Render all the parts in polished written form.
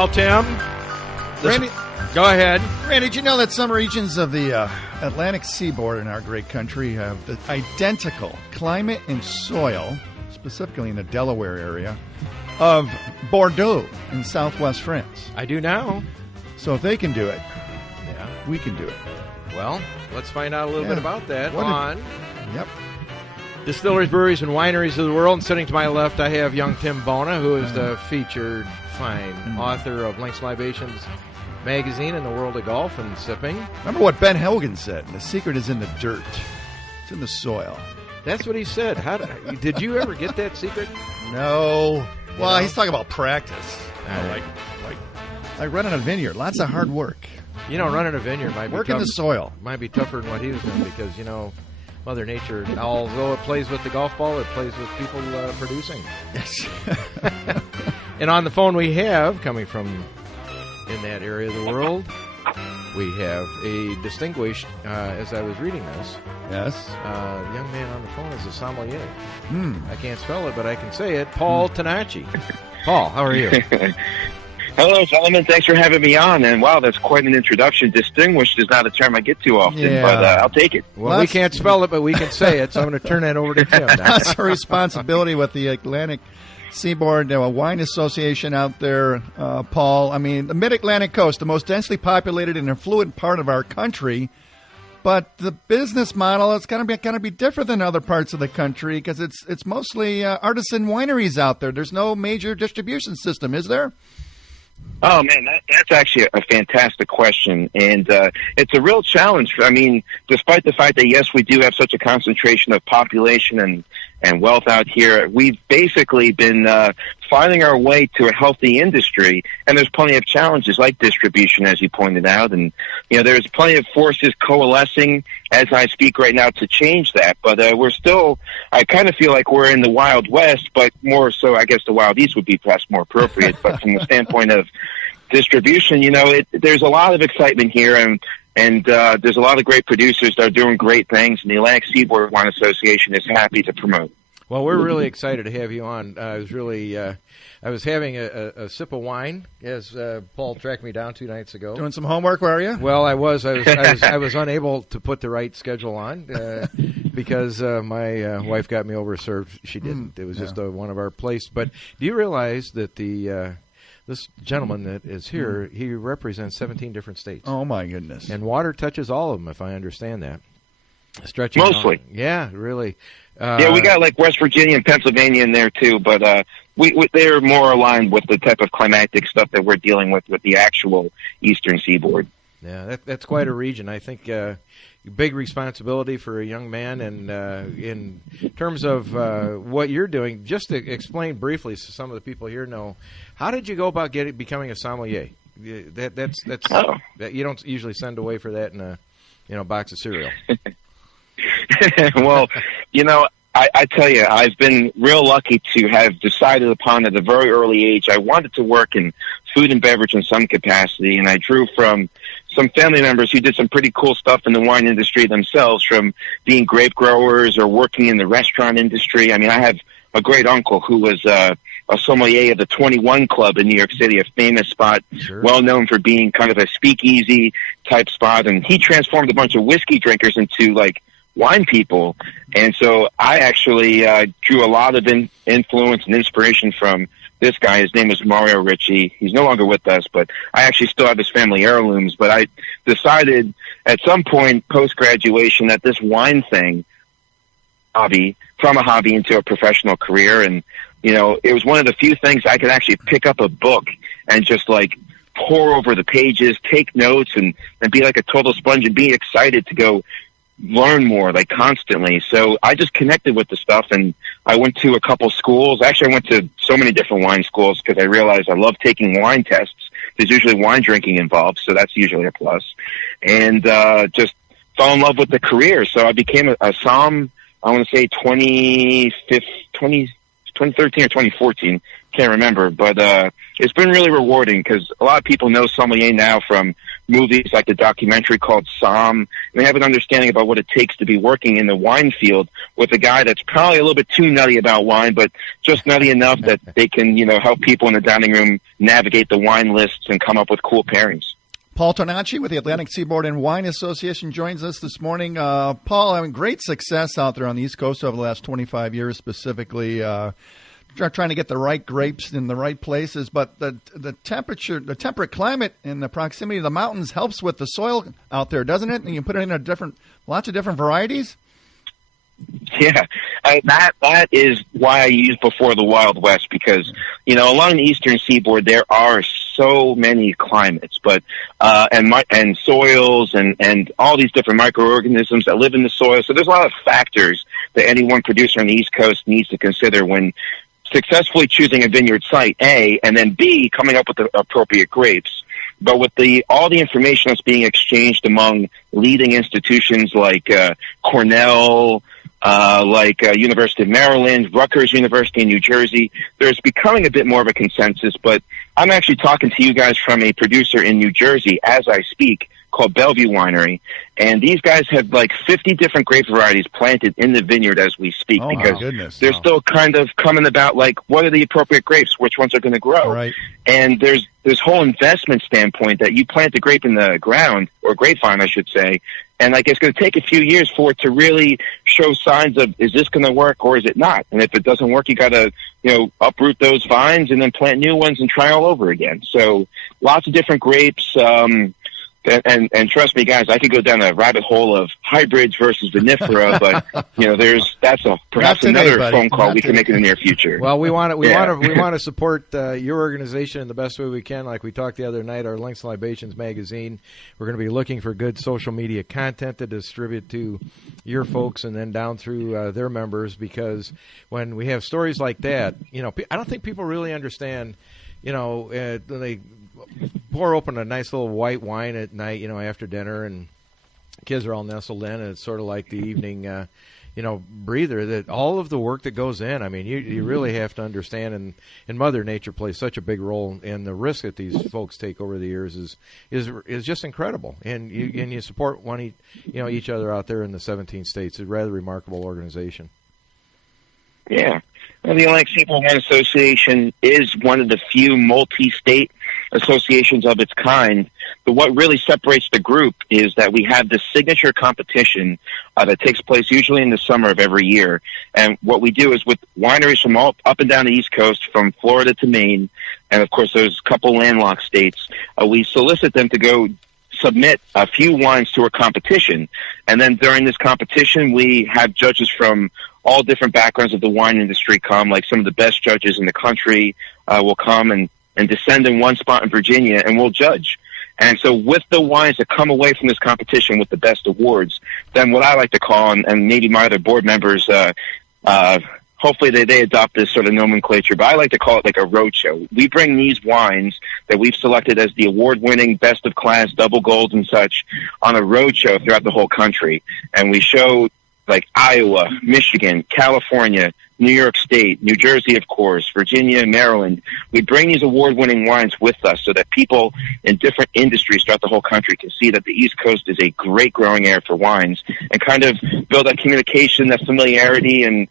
Well, Tim, Randy, go ahead. Randy, did you know that some regions of the Atlantic Seaboard in our great country have the identical climate and soil, specifically in the Delaware area, of Bordeaux in southwest France? I do now. So if they can do it, Yeah. we can do it. Well, let's find out a little bit about that What on Yep. Distilleries, Breweries, and Wineries of the World. And sitting to my left, I have young Tim Bona, who is the featured fine author of Links Libations magazine in the world of golf and sipping. Remember what Ben Hogan said, the secret is in the dirt. It's in the soil. That's what he said. Did you ever get that secret? No. Well, know? he's talking about practice. Right. Like running a vineyard. Lots of hard work. You know, running a vineyard might be Work in the soil. Might be tougher than what he was doing because, you know, Mother Nature, although it plays with the golf ball, it plays with people producing. Yes. And on the phone we have, coming from in that area of the world, we have a distinguished, as I was reading this, Yes. young man on the phone is a sommelier. I can't spell it, but I can say it. Paul Tanacci. Paul, how are you? Hello, gentlemen. Thanks for having me on. And wow, that's quite an introduction. Distinguished is not a term I get too often, but I'll take it. Well, we can't spell it, but we can say it, so I'm going to turn that over to Tim now. That's a responsibility with the Atlantic Seaboard Wine Association out there, Paul. I mean, the Mid-Atlantic coast, the most densely populated and affluent part of our country. But the business model is going to be different than other parts of the country because it's mostly artisan wineries out there. There's no major distribution system, is there? Oh, man, that's actually a fantastic question, and it's a real challenge. I mean, despite the fact that, yes, we do have such a concentration of population and wealth out here, we've basically been finding our way to a healthy industry, and there's plenty of challenges like distribution, as you pointed out, and, you know, there's plenty of forces coalescing as I speak right now to change that, but we're still, I kind of feel like we're in the Wild West, but more so, I guess the Wild East would be perhaps more appropriate, but from the standpoint of distribution, you know, there's a lot of excitement here, and there's a lot of great producers that are doing great things, and the Atlantic Seaboard Wine Association is happy to promote. Well, we're really excited to have you on. I was having a sip of wine, as Paul tracked me down 2 nights ago. Doing some homework, were you? Well, I was unable to put the right schedule on because my wife got me overserved. She didn't. It was just one of our places. But do you realize that this gentleman that is here, he represents 17 different states. Oh, my goodness. And water touches all of them, if I understand that. Stretching Mostly. out. Yeah, really. Yeah, we got like West Virginia and Pennsylvania in there too, but they're more aligned with the type of climatic stuff that we're dealing with the actual Eastern Seaboard. Yeah, that's quite a region. I think big responsibility for a young man, and in terms of what you're doing, just to explain briefly so some of the people here know, how did you go about becoming a sommelier? That's that you don't usually send away for that in a box of cereal. Well, you know, I tell you, I've been real lucky to have decided upon at a very early age I wanted to work in food and beverage in some capacity, and I drew from some family members who did some pretty cool stuff in the wine industry themselves, from being grape growers or working in the restaurant industry. I mean, I have a great uncle who was a sommelier of the 21 Club in New York City, a famous spot, well known for being kind of a speakeasy type spot, and he transformed a bunch of whiskey drinkers into like wine people. And so I actually drew a lot of influence and inspiration from this guy. His name is Mario Ricci. He's no longer with us, but I actually still have his family heirlooms. But I decided at some point post-graduation that this wine thing, from a hobby into a professional career. And, you know, it was one of the few things I could actually pick up a book and just like pour over the pages, take notes, and be like a total sponge and be excited to go learn more, like constantly. So I just connected with the stuff, and I went to a couple schools. Actually, I went to so many different wine schools because I realized I love taking wine tests. There's usually wine drinking involved, so that's usually a plus. And just fell in love with the career. So I became a somm, I want to say 2013 or 2014. Can't remember, but it's been really rewarding because a lot of people know sommelier now from movies like the documentary called Somm. They have an understanding about what it takes to be working in the wine field with a guy that's probably a little bit too nutty about wine, but just nutty enough that they can, help people in the dining room navigate the wine lists and come up with cool pairings. Paul Tonacci with the Atlantic Seaboard and Wine Association joins us this morning. Paul, great success out there on the East Coast over the last 25 years specifically. Trying to get the right grapes in the right places, but the temperature, the temperate climate, and the proximity of the mountains helps with the soil out there, doesn't it? And you put it in lots of different varieties. Yeah, that is why I use before the Wild West, because along the Eastern Seaboard there are so many climates, but and soils and all these different microorganisms that live in the soil. So there's a lot of factors that any one producer on the East Coast needs to consider when successfully choosing a vineyard site, A, and then B, coming up with the appropriate grapes. But with all the information that's being exchanged among leading institutions like Cornell, University of Maryland, Rutgers University in New Jersey, there's becoming a bit more of a consensus. But I'm actually talking to you guys from a producer in New Jersey as I speak called Bellevue Winery. And these guys have 50 different grape varieties planted in the vineyard as we speak, because they're still kind of coming about what are the appropriate grapes, which ones are going to grow. Right. And there's this whole investment standpoint that you plant the grape in the ground, or grapevine, I should say, and it's going to take a few years for it to really show signs of, is this going to work or is it not? And if it doesn't work, you got to, uproot those vines and then plant new ones and try all over again. So lots of different grapes. And trust me, guys, I could go down a rabbit hole of hybrids versus vinifera, but that's perhaps another phone call we can make in the near future. Well, we want to support your organization in the best way we can. Like we talked the other night, our Links and Libations magazine. We're going to be looking for good social media content to distribute to your folks and then down through their members, because when we have stories like that, I don't think people really understand. They pour open a nice little white wine at night, after dinner, and kids are all nestled in, and it's sort of like the evening, breather, that all of the work that goes in. I mean, you really have to understand, and Mother Nature plays such a big role, and the risk that these folks take over the years is just incredible. And you support each other out there in the 17 states. It's a rather remarkable organization. Yeah. Well, the Atlantic Seaboard Wine Association is one of the few multi-state associations of its kind. But what really separates the group is that we have this signature competition that takes place usually in the summer of every year. And what we do is with wineries from all up and down the East Coast, from Florida to Maine, and of course those couple landlocked states, we solicit them to go submit a few wines to a competition. And then during this competition, we have judges from all different backgrounds of the wine industry come, like some of the best judges in the country will come and descend in one spot in Virginia, and we'll judge. And so with the wines that come away from this competition with the best awards, then what I like to call, and maybe my other board members, hopefully they adopt this sort of nomenclature, but I like to call it like a roadshow. We bring these wines that we've selected as the award-winning, best-of-class, double golds and such on a roadshow throughout the whole country. And we show Iowa, Michigan, California, New York State, New Jersey, of course, Virginia, Maryland. We bring these award-winning wines with us so that people in different industries throughout the whole country can see that the East Coast is a great growing area for wines, and kind of build that communication, that familiarity, and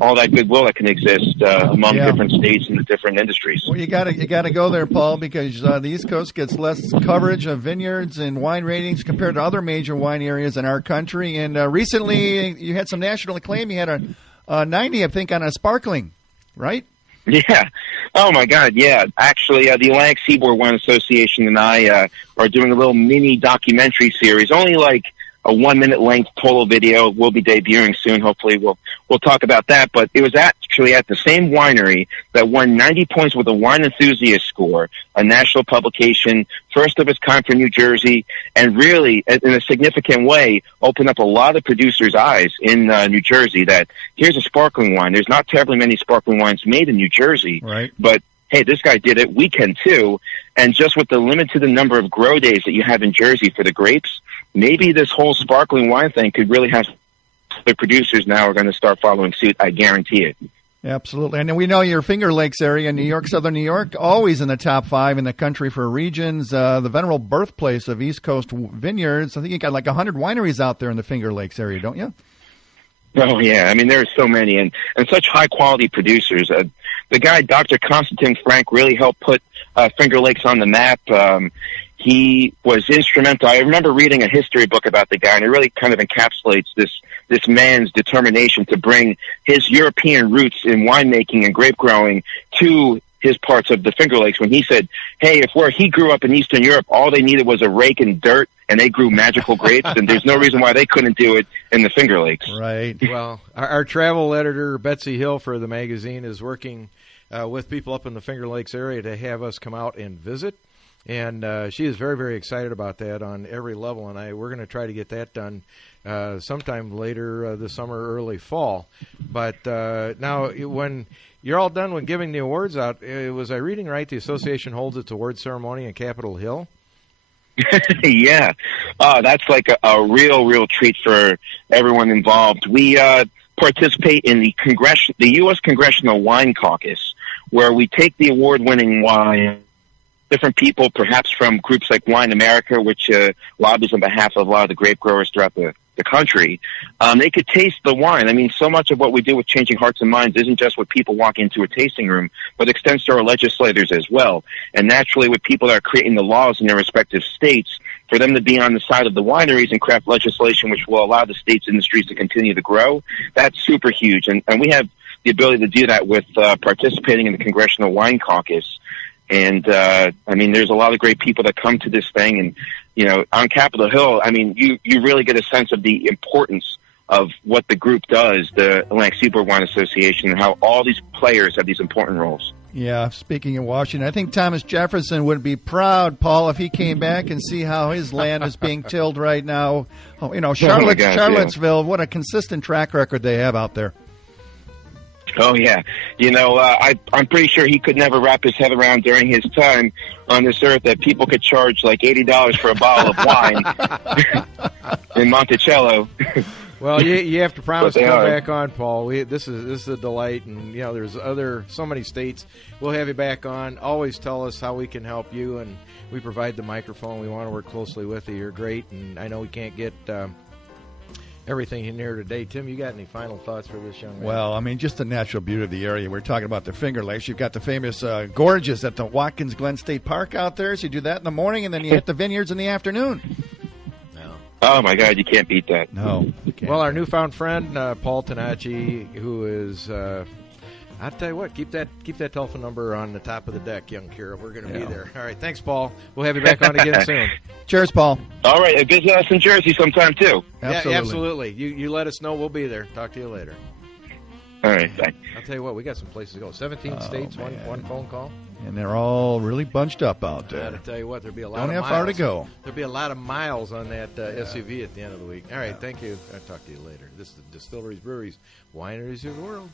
all that goodwill that can exist among different states and the different industries. Well, you got to go there, Paul, because the East Coast gets less coverage of vineyards and wine ratings compared to other major wine areas in our country. And recently, you had some national acclaim. You had a 90, I think, on a sparkling, right? Yeah. Oh, my God, yeah. Actually, the Atlantic Seaboard Wine Association and I are doing a little mini documentary series, only a 1-minute length Polo video. Will be debuting soon. Hopefully we'll talk about that. But it was actually at the same winery that won 90 points with a Wine Enthusiast score, a national publication, first of its kind for New Jersey, and really, in a significant way, opened up a lot of producers' eyes in New Jersey that here's a sparkling wine. There's not terribly many sparkling wines made in New Jersey, right? But hey, this guy did it. We can too. And just with the limited number of grow days that you have in Jersey for the grapes, maybe this whole sparkling wine thing could really have the producers now are going to start following suit. I guarantee it. Absolutely. And we know your Finger Lakes area, New York, Southern New York, always in the top 5 in the country for regions. The venerable birthplace of East Coast vineyards. I think you got like 100 wineries out there in the Finger Lakes area, don't you? Oh, yeah. I mean, there are so many and such high-quality producers. The guy, Dr. Constantine Frank, really helped put Finger Lakes on the map. He was instrumental. I remember reading a history book about the guy, and it really kind of encapsulates this man's determination to bring his European roots in winemaking and grape growing to his parts of the Finger Lakes, when he said, hey, if where he grew up in Eastern Europe, all they needed was a rake and dirt, and they grew magical grapes, and there's no reason why they couldn't do it in the Finger Lakes. Right. Well, our travel editor, Betsy Hill, for the magazine is working with people up in the Finger Lakes area to have us come out and visit. And she is very, very excited about that on every level, and we're going to try to get that done sometime later this summer, early fall. But now, when you're all done with giving the awards out, was I reading right? The association holds its award ceremony in Capitol Hill? Yeah. That's like a real treat for everyone involved. We participate in the U.S. Congressional Wine Caucus, where we take the award-winning wine, different people, perhaps from groups like Wine America, which lobbies on behalf of a lot of the grape growers throughout the country. They could taste the wine. I mean, so much of what we do with Changing Hearts and Minds isn't just what people walk into a tasting room, but extends to our legislators as well. And naturally, with people that are creating the laws in their respective states, for them to be on the side of the wineries and craft legislation which will allow the state's industries to continue to grow, that's super huge. And we have the ability to do that with participating in the Congressional Wine Caucus. And, I mean, there's a lot of great people that come to this thing. And, you know, on Capitol Hill, I mean, you really get a sense of the importance of what the group does, the Atlantic Seaboard Wine Association, and how all these players have these important roles. Yeah, speaking of Washington, I think Thomas Jefferson would be proud, Paul, if he came back and see how his land is being tilled right now. Oh, you know, Charlottesville, what a consistent track record they have out there. Oh, yeah. You know, I'm pretty sure he could never wrap his head around during his time on this earth that people could charge like $80 for a bottle of wine in Monticello. Well, you have to promise to come back on, Paul. This is a delight, and you know there's so many states. We'll have you back on. Always tell us how we can help you, and we provide the microphone. We want to work closely with you. You're great, and I know we can't get everything in there today. Tim, you got any final thoughts for this young man? Well, I mean, just the natural beauty of the area. We're talking about the Finger Lakes. You've got the famous gorges at the Watkins Glen State Park out there. So you do that in the morning, and then you hit the vineyards in the afternoon. Oh, my God, you can't beat that. No. Well, our newfound friend, Paul Tonacci, who is, I'll tell you what, keep that telephone number on the top of the deck, young Kira. We're going to be there. All right, thanks, Paul. We'll have you back on again soon. Cheers, Paul. All right, visit us in Jersey sometime, too. Absolutely. Yeah, absolutely. You let us know. We'll be there. Talk to you later. All right, bye. I'll tell you what, we got some places to go. 17 states, one phone call. And they're all really bunched up out there. I'll tell you what, there'll be a lot Don't of have miles. far to go. There'll be a lot of miles on that SUV at the end of the week. All right, thank you. I'll talk to you later. This is the Distilleries, Breweries, Wineries of the World.